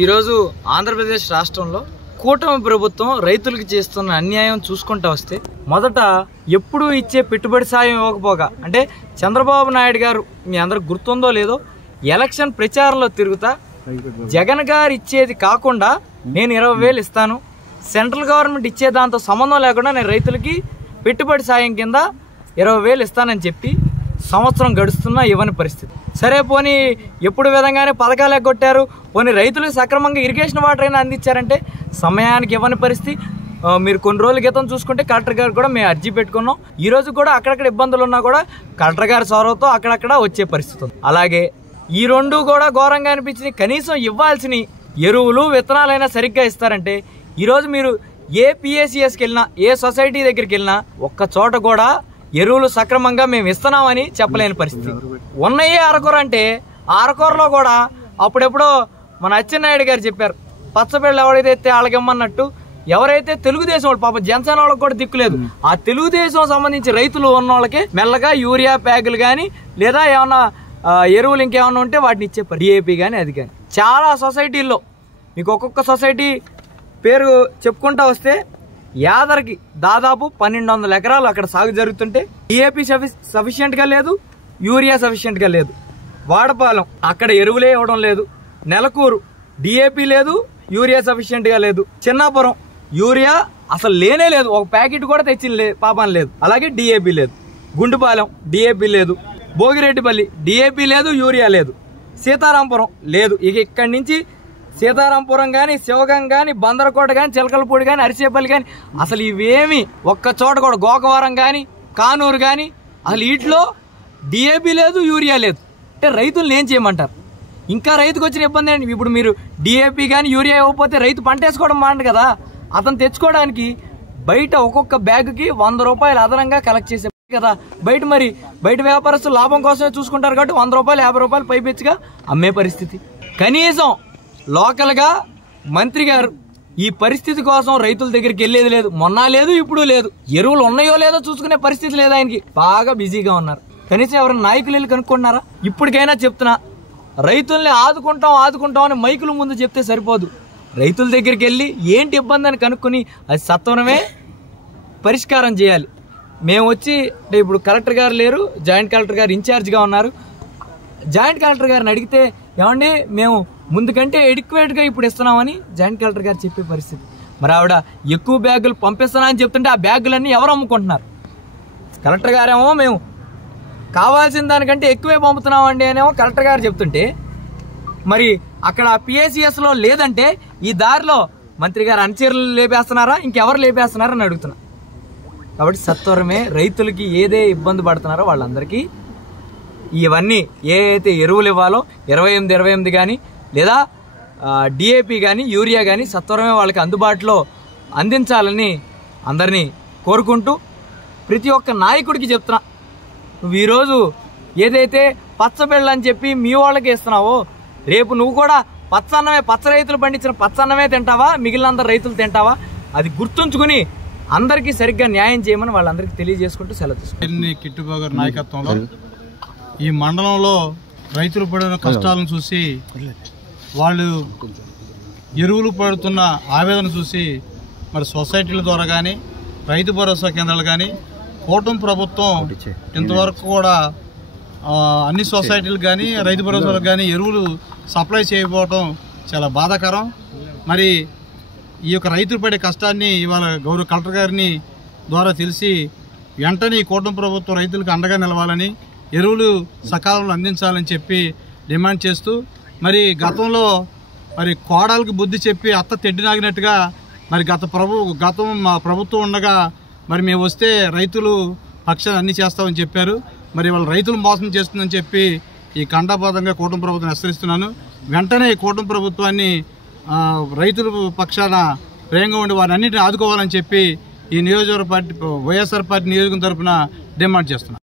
ఈరోజు ఆంధ్రప్రదేశ్ రాష్ట్రంలో కూటమి ప్రభుత్వం రైతులకు చేస్తున్న అన్యాయం చూసుకుంటూ వస్తే మొదట ఎప్పుడు ఇచ్చే పెట్టుబడి సాయం ఇవ్వకపోగా అంటే చంద్రబాబు నాయుడు గారు మీ అందరికి గుర్తుందో లేదో ఎలక్షన్ ప్రచారంలో తిరుగుతా జగన్ గారు ఇచ్చేది కాకుండా నేను 20,000 ఇస్తాను, సెంట్రల్ గవర్నమెంట్ ఇచ్చే దాంతో సంబంధం లేకుండా నేను రైతులకి పెట్టుబడి సాయం కింద 20,000 ఇస్తానని చెప్పి సంవత్సరం గడుస్తున్నా ఇవ్వని పరిస్థితి. సరే పోనీ ఎప్పుడు విధంగానే పథకాలు ఎగ్గొట్టారు, పోనీ రైతులకు సక్రమంగా ఇరిగేషన్ వాటర్ అయినా అందించారంటే సమయానికి ఇవ్వని పరిస్థితి. మీరు కొన్ని రోజుల క్రితం చూసుకుంటే కలెక్టర్ గారు కూడా మేము అర్జీ పెట్టుకున్నాం. ఈ రోజు కూడా అక్కడక్కడ ఇబ్బందులు ఉన్నా కూడా కలెక్టర్ గారి చొరవతో అక్కడక్కడ వచ్చే పరిస్థితి ఉంది. అలాగే ఈ రెండు కూడా ఘోరంగా అనిపించినాయి. కనీసం ఇవ్వాల్సిన ఎరువులు విత్తనాలైనా సరిగ్గా ఇస్తారంటే ఈరోజు మీరు ఏ పిఎస్సిఎస్కి వెళ్ళినా ఏ సొసైటీ దగ్గరికి వెళ్ళినా ఒక్క చోట కూడా ఎరువులు సక్రమంగా మేము ఇస్తున్నామని చెప్పలేని పరిస్థితి. ఉన్నయే అరకొర అంటే అరకొరలో కూడా అప్పుడెప్పుడో మన అచ్చెన్నాయుడు గారు చెప్పారు, పచ్చబిళ్ళ ఎవరైతే వాళ్ళకిమ్మన్నట్టు ఎవరైతే తెలుగుదేశం వాళ్ళు పాప జనసేన వాళ్ళకి కూడా దిక్కులేదు, ఆ తెలుగుదేశం సంబంధించి రైతులు ఉన్న వాళ్ళకి మెల్లగా యూరియా ప్యాకులు కానీ లేదా ఏమన్నా ఎరువులు ఇంకేమన్నా ఉంటే వాటిని ఇచ్చే డిఏపి కానీ అది కానీ. చాలా సొసైటీల్లో మీకు ఒక్కొక్క సొసైటీ పేరు చెప్పుకుంటా వస్తే యాదరికి దాదాపు 1200 ఎకరాలు అక్కడ సాగు జరుగుతుంటే డిఏపి సఫిషియెంట్గా లేదు, యూరియా సఫిషియెంట్గా లేదు. వాడపాలెం అక్కడ ఎరువులే ఇవ్వడం లేదు. నెలకూరు డిఏపి లేదు, యూరియా సఫిషియెంట్గా లేదు. చిన్నాపురం యూరియా అసలు లేనే లేదు, ఒక ప్యాకెట్ కూడా తెచ్చిన పాపం లేదు. అలాగే డిఏపి లేదు. గుండుపాలెం డిఏపి లేదు. భోగిరెడ్డిపల్లి డిఏపి లేదు, యూరియా లేదు. సీతారాంపురం లేదు. ఇక ఇక్కడి నుంచి సీతారాంపురం కానీ, శివగం కానీ, బందరకోట కానీ, చిలకలపూడి కానీ, అరిసేపల్లి కానీ అసలు ఇవేమి ఒక్క చోట కూడా, గోకవరం కానీ, కానూరు కానీ అసలు వీటిలో డిఏపి లేదు, యూరియా లేదు. అంటే రైతులను ఏం చేయమంటారు? ఇంకా రైతుకు వచ్చిన ఇబ్బంది ఏంటి? ఇప్పుడు మీరు డిఏపి కానీ యూరియా ఇవ్వకపోతే రైతు పంట వేసుకోవడం మాండి కదా. అతను తెచ్చుకోవడానికి బయట ఒక్కొక్క బ్యాగుకి 100 రూపాయలు అదనంగా కలెక్ట్ చేసే కదా. బయట వ్యాపారస్తులు లాభం కోసమే చూసుకుంటారు కాబట్టి 100 రూపాయలు 50 రూపాయలు పైపెచ్చిగా అమ్మే పరిస్థితి. కనీసం లోకల్గా మంత్రి గారు ఈ పరిస్థితి కోసం రైతుల దగ్గరికి వెళ్ళేది లేదు. మొన్న లేదు, ఇప్పుడు లేదు. ఎరువులు ఉన్నాయో లేదో చూసుకునే పరిస్థితి లేదు. ఆయనకి బాగా బిజీగా ఉన్నారు. కనీసం ఎవరైనా నాయకులు వెళ్ళి కనుక్కున్నారా? ఇప్పటికైనా చెప్తున్నా, రైతుల్ని ఆదుకుంటాం అని మైకుల ముందు చెప్తే సరిపోదు. రైతుల దగ్గరికి వెళ్ళి ఏంటి ఇబ్బంది అని కనుక్కొని అది సత్వరమే పరిష్కారం చేయాలి. మేము వచ్చి అంటే ఇప్పుడు కలెక్టర్ గారు లేరు, జాయింట్ కలెక్టర్ గారు ఇన్ఛార్జ్గా ఉన్నారు. జాయింట్ కలెక్టర్ గారిని అడిగితే ఏమండి మేము ముందు కంటే ఎడిక్వేట్గా ఇప్పుడు ఇస్తున్నామని జాయింట్ కలెక్టర్ గారు చెప్పే పరిస్థితి. మరి ఆవిడ ఎక్కువ బ్యాగులు పంపిస్తున్నా అని చెప్తుంటే ఆ బ్యాగులన్నీ ఎవరు అమ్ముకుంటున్నారు? కలెక్టర్ గారేమో మేము కావాల్సిన దానికంటే ఎక్కువే పంపుతున్నామండి అనేమో కలెక్టర్ గారు చెప్తుంటే, మరి అక్కడ పిఎస్సిఎస్లో లేదంటే ఈ దారిలో మంత్రి గారు అనుచరులు లేపేస్తున్నారా, ఇంకెవరు లేపేస్తున్నారని అడుగుతున్నా. కాబట్టి సత్వరమే రైతులకి ఏదే ఇబ్బంది పడుతున్నారో వాళ్ళందరికీ ఇవన్నీ ఏ అయితే ఎరువులు ఇవ్వాలో 28 కానీ లేదా డిఏపి కానీ యూరియా కానీ సత్వరమే వాళ్ళకి అందుబాటులో అందించాలని అందరినీ కోరుకుంటూ ప్రతి ఒక్క నాయకుడికి చెప్తున్నా, నువ్వు ఈరోజు ఏదైతే పచ్చబిళ్ళ అని చెప్పి మీ వాళ్ళకి ఇస్తున్నావో రేపు నువ్వు కూడా పచ్చ రైతులు పండించిన పచ్చన్నమే తింటావా, మిగిలినందరు రైతులు తింటావా? అది గుర్తుంచుకుని అందరికీ సరిగ్గా న్యాయం చేయమని వాళ్ళందరికీ తెలియజేసుకుంటూ సెలవు తీసుకుంటారు. కిట్టుబాబు గారి నాయకత్వంలో ఈ మండలంలో రైతులు పడిన కష్టాలను చూసి, వాళ్ళు ఎరువులు పడుతున్న ఆవేదన చూసి మరి సొసైటీల ద్వారా కానీ రైతు భరోసా కేంద్రాలు కానీ కూటమి ప్రభుత్వం ఇంతవరకు కూడా అన్ని సొసైటీలకు కానీ రైతు భరోసాలకు కానీ ఎరువులు సప్లై చేయకపోవటం చాలా బాధాకరం. మరి ఈ యొక్క రైతులు పడే కష్టాన్ని ఇవాళ గౌరవ కలెక్టర్ గారిని ద్వారా తెలిసి వెంటనే ఈ కూటమి ప్రభుత్వం రైతులకు అండగా నిలవాలని, ఎరువులు సకాలంలో అందించాలని చెప్పి డిమాండ్ చేస్తూ, మరి గతంలో మరి కోడలకు బుద్ధి చెప్పి అత్త తెడ్డినాగినట్టుగా మరి గతం మా ప్రభుత్వం ఉండగా మరి మేము వస్తే రైతులు పక్షాన్ని అన్ని చేస్తామని చెప్పారు. మరి వాళ్ళ రైతులు మోసం చేస్తుందని చెప్పి ఈ ఖండాపాతంగా కూటమి ప్రభుత్వం హెచ్చరిస్తున్నాను. వెంటనే ఈ కూటమి ప్రభుత్వాన్ని రైతుల పక్షాన ప్రేమగా ఉండి వారిని అన్నింటినీ ఆదుకోవాలని చెప్పి ఈ నియోజకవర్గ పార్టీ వైఎస్ఆర్ పార్టీ నియోజకవర్గం తరఫున డిమాండ్ చేస్తున్నాను.